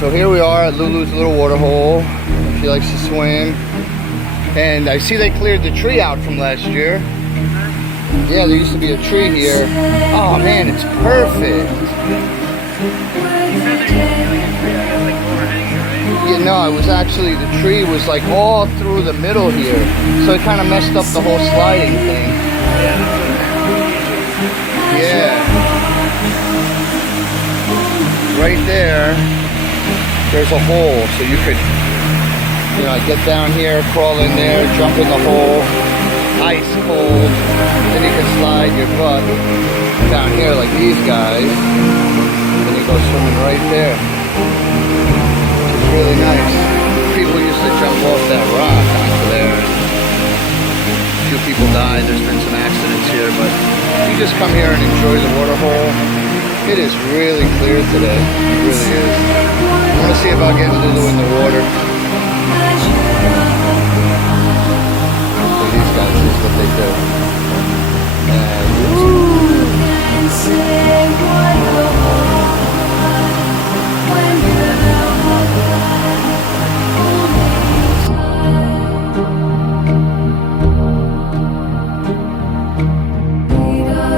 So here we are at Lulu's little waterhole. She likes to swim. And I see they cleared the tree out from last year. Yeah, there used to be a tree here. Oh man, it's perfect. Yeah, no, it was actually, the tree was like all through the middle here. So it kind of messed up the whole sliding thing. Yeah. Right there, there's a hole, so you could, you know, get down here, crawl in there, jump in the hole, ice cold, then you can slide your butt down here like these guys, and you go swimming right there. It's really nice. People used to jump off that rock onto there. A few people died, there's been some accidents here, but you just come here and enjoy the waterhole. It is really clear today, it really is. I want to see about getting Lulu in the water.